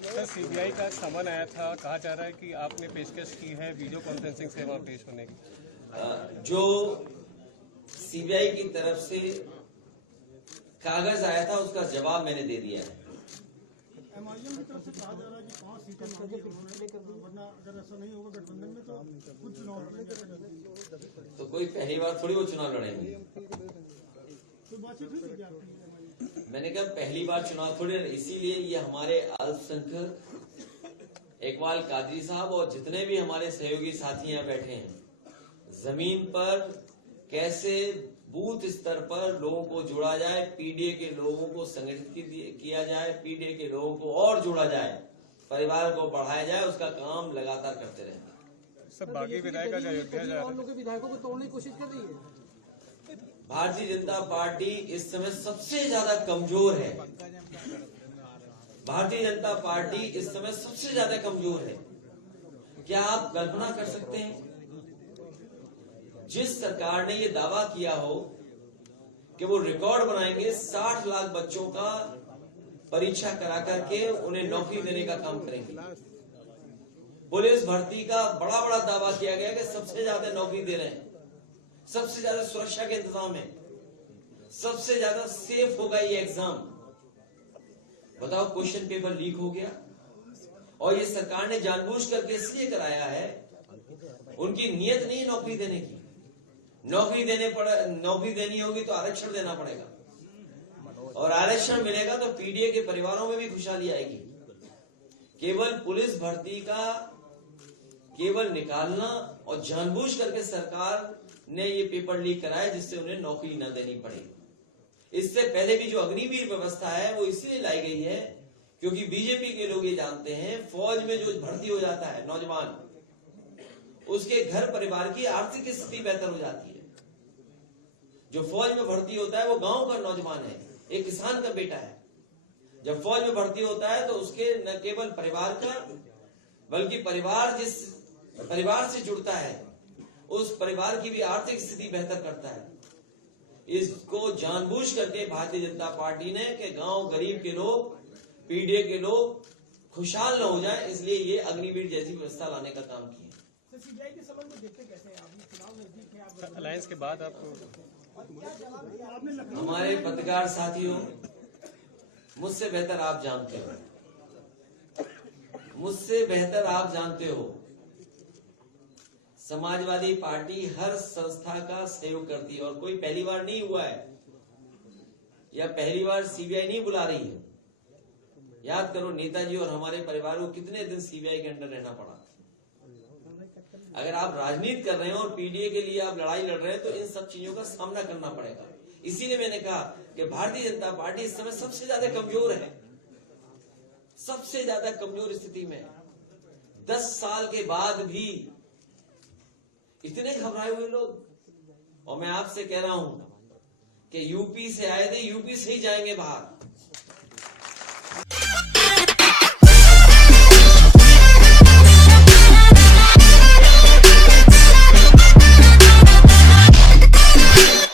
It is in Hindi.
सर सीबीआई का सामान आया था, कहा जा रहा है कि आपने पेशकश की है वीडियो कॉन्फ्रेंसिंग सेवा पेश होने की। जो सीबीआई की तरफ से कागज आया था उसका जवाब मैंने दे दिया है। एमआईएम की तरफ से कहा जा रहा है कि 5 सीटें मांगी उन्होंने, वरना अगर ऐसा नहीं होगा गठबंधन में तो खुद चुनाव लड़ेंगे। तो कोई पहली बार थोड़ी वो चुनाव लड़ेंगे। तो बातचीत हुई थी क्या आपकी? मैंने कहा पहली बार चुनाव थोड़ी, इसीलिए ये हमारे अल्पसंख्यक इकबाल कादरी साहब और जितने भी हमारे सहयोगी साथी यहाँ बैठे हैं, जमीन पर कैसे बूथ स्तर पर लोगों को जोड़ा जाए, पीडीए के लोगों को संगठित किया जाए, पीडीए के लोगों को और जोड़ा जाए, परिवार को बढ़ाया जाए, उसका काम लगातार करते रहेंगे। सब बागी विधायक अयोध्या जा रहे हैं, विधायकों को तोड़ने की कोशिश कर रही है। भारतीय जनता पार्टी इस समय सबसे ज्यादा कमजोर है। भारतीय जनता पार्टी इस समय सबसे ज्यादा कमजोर है। क्या आप कल्पना कर सकते हैं, जिस सरकार ने ये दावा किया हो कि वो रिकॉर्ड बनाएंगे, 60 लाख बच्चों का परीक्षा करा करके उन्हें नौकरी देने का काम करेंगे। पुलिस भर्ती का बड़ा बड़ा दावा किया गया कि सबसे ज्यादा नौकरी दे रहे हैं, सबसे ज्यादा सुरक्षा के इंतजाम है, सबसे ज्यादा सेफ होगा ये एग्जाम। बताओ, क्वेश्चन पेपर लीक हो गया और ये सरकार ने जानबूझ करके इसलिए कराया है, उनकी नीयत नहीं नौकरी देने की। नौकरी देनी होगी तो आरक्षण देना पड़ेगा, और आरक्षण मिलेगा तो पीडीए के परिवारों में भी खुशहाली आएगी। केवल पुलिस भर्ती का केवल निकालना और जानबूझ करके सरकार ने ये पेपर लीक कराया जिससे उन्हें नौकरी न देनी पड़े। इससे पहले भी जो अग्निवीर व्यवस्था है वो इसलिए लाई गई है क्योंकि बीजेपी के लोग ये जानते हैं, फौज में जो भर्ती हो जाता है नौजवान, उसके घर परिवार की आर्थिक स्थिति बेहतर हो जाती है। जो फौज में भर्ती होता है वो गांव का नौजवान है, एक किसान का बेटा है। जब फौज में भर्ती होता है तो उसके न केवल परिवार का, बल्कि परिवार जिस परिवार से जुड़ता है उस परिवार की भी आर्थिक स्थिति बेहतर करता है। इसको जानबूझ करके भारतीय जनता पार्टी ने कि गांव गरीब के लोग, पीडीए के लोग खुशहाल न हो जाए, इसलिए ये अग्निवीर जैसी व्यवस्था लाने का काम किया। सीबीआई के संबंध में देखते कैसे हैं आप? चुनाव नजदीक है, आप अलायंस के बाद आपको हमारे पत्रकार साथियों, मुझसे बेहतर आप जानते हो, मुझसे बेहतर आप जानते हो, समाजवादी पार्टी हर संस्था का सहयोग करती है और कोई पहली बार नहीं हुआ है या पहली बार सीबीआई नहीं बुला रही है। याद करो, नेताजी और हमारे परिवार को कितने दिन सीबीआई के अंडर रहना पड़ा। अगर आप राजनीति कर रहे हैं और पीडीए के लिए आप लड़ाई लड़ रहे हैं तो इन सब चीजों का सामना करना पड़ेगा। इसीलिए मैंने कहा कि भारतीय जनता पार्टी इस समय सबसे ज्यादा कमजोर है, सबसे ज्यादा कमजोर स्थिति में। 10 साल के बाद भी इतने घबराए हुए लोग। और मैं आपसे कह रहा हूं कि यूपी से आए थे, यूपी से ही जाएंगे बाहर।